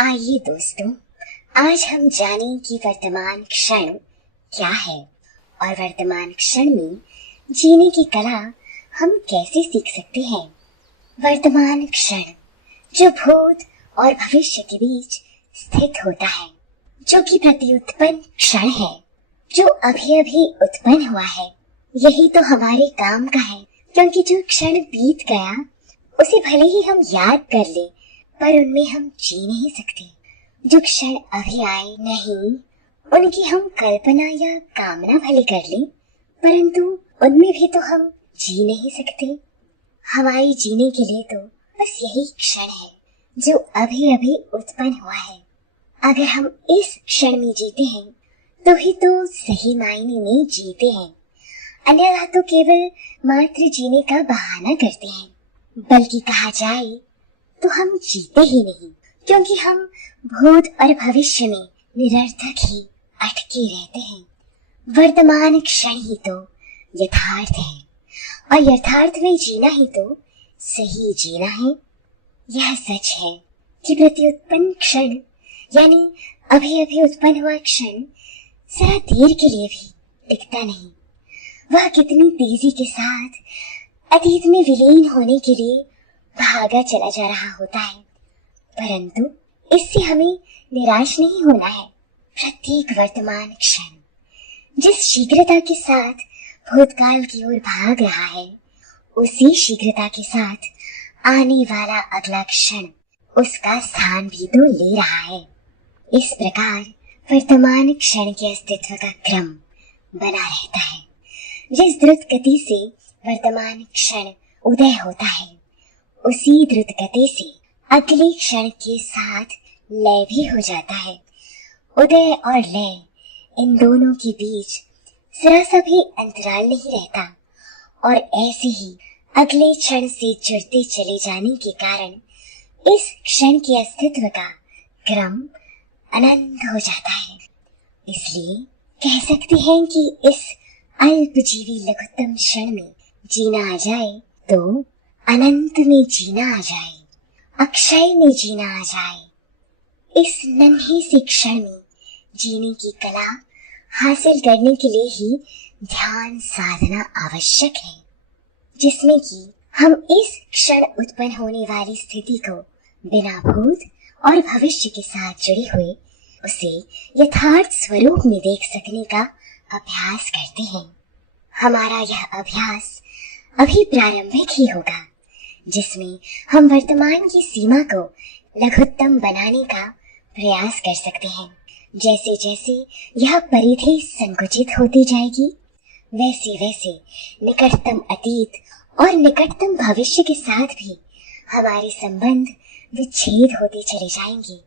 आइए दोस्तों, आज हम जानें कि वर्तमान क्षण क्या है और वर्तमान क्षण में जीने की कला हम कैसे सीख सकते हैं। वर्तमान क्षण जो भूत और भविष्य के बीच स्थित होता है, जो कि प्रत्युत्पन्न क्षण है, जो अभी अभी उत्पन्न हुआ है, यही तो हमारे काम का है। क्योंकि जो क्षण बीत गया उसे भले ही हम याद कर ले, पर उनमें हम जी नहीं सकते। जो क्षण अभी आए नहीं, उनकी हम कल्पना या कामना भले कर ले, परंतु उनमें भी तो हम जी नहीं सकते। हमारे जीने के लिए तो बस यही क्षण है जो अभी अभी उत्पन्न हुआ है। अगर हम इस क्षण में जीते हैं तो ही तो सही मायने में जीते हैं, अन्यथा तो केवल मात्र जीने का बहाना करते हैं। बल्कि कहा जाए तो हम जीते ही नहीं, क्योंकि हम भूत और भविष्य में निरर्थक ही अटके रहते हैं। वर्तमान क्षण ही तो यथार्थ है, और यथार्थ में जीना ही तो सही जीना है। यह सच है कि प्रत्युत्पन्न क्षण यानी अभी अभी उत्पन्न हुआ क्षण जरा देर के लिए भी टिकता नहीं। वह कितनी तेजी के साथ अतीत में विलीन होने के लिए भागा चला जा रहा होता है, परंतु इससे हमें निराश नहीं होना है। प्रत्येक वर्तमान क्षण जिस शीघ्रता के साथ भूतकाल की ओर भाग रहा है, उसी शीघ्रता के साथ आने वाला अगला क्षण उसका स्थान भी तो ले रहा है। इस प्रकार वर्तमान क्षण के अस्तित्व का क्रम बना रहता है। जिस द्रुत गति से वर्तमान क्षण उदय होता है, उसी द्रुत गति से अगले क्षण के साथ लय भी हो जाता है। उदय और लय इन दोनों के बीच जरा सा भी अंतराल नहीं रहता, और ऐसे ही अगले क्षण से जुड़ते चले जाने के कारण इस क्षण के अस्तित्व का क्रम अनंत हो जाता है। इसलिए कह सकते हैं कि इस अल्पजीवी लघुत्तम क्षण में जीना आ जाए तो अनंत में जीना आ जाए, अक्षय में जीना आ जाए। इस नन्हे से क्षण में जीने की कला हासिल करने के लिए ही ध्यान साधना आवश्यक है, जिसमें कि हम इस क्षण उत्पन्न होने वाली स्थिति को बिना भूत और भविष्य के साथ जुड़े हुए उसे यथार्थ स्वरूप में देख सकने का अभ्यास करते हैं। हमारा यह अभ्यास अभी प्रारंभिक ही होगा, जिसमें हम वर्तमान की सीमा को लघुत्तम बनाने का प्रयास कर सकते हैं। जैसे जैसे यह परिधि संकुचित होती जाएगी, वैसे वैसे निकटतम अतीत और निकटतम भविष्य के साथ भी हमारे संबंध विच्छेद होते चले जाएंगे।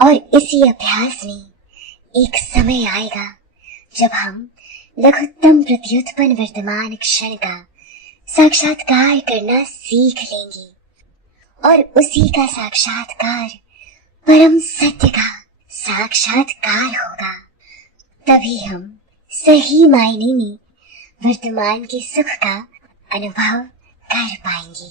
और इसी अभ्यास में एक समय आएगा जब हम लघुत्तम प्रत्युत्पन्न वर्तमान क्षण का साक्षात्कार करना सीख लेंगे, और उसी का साक्षात्कार परम सत्य का साक्षात्कार होगा। तभी हम सही मायने में वर्तमान के सुख का अनुभव कर पाएंगे।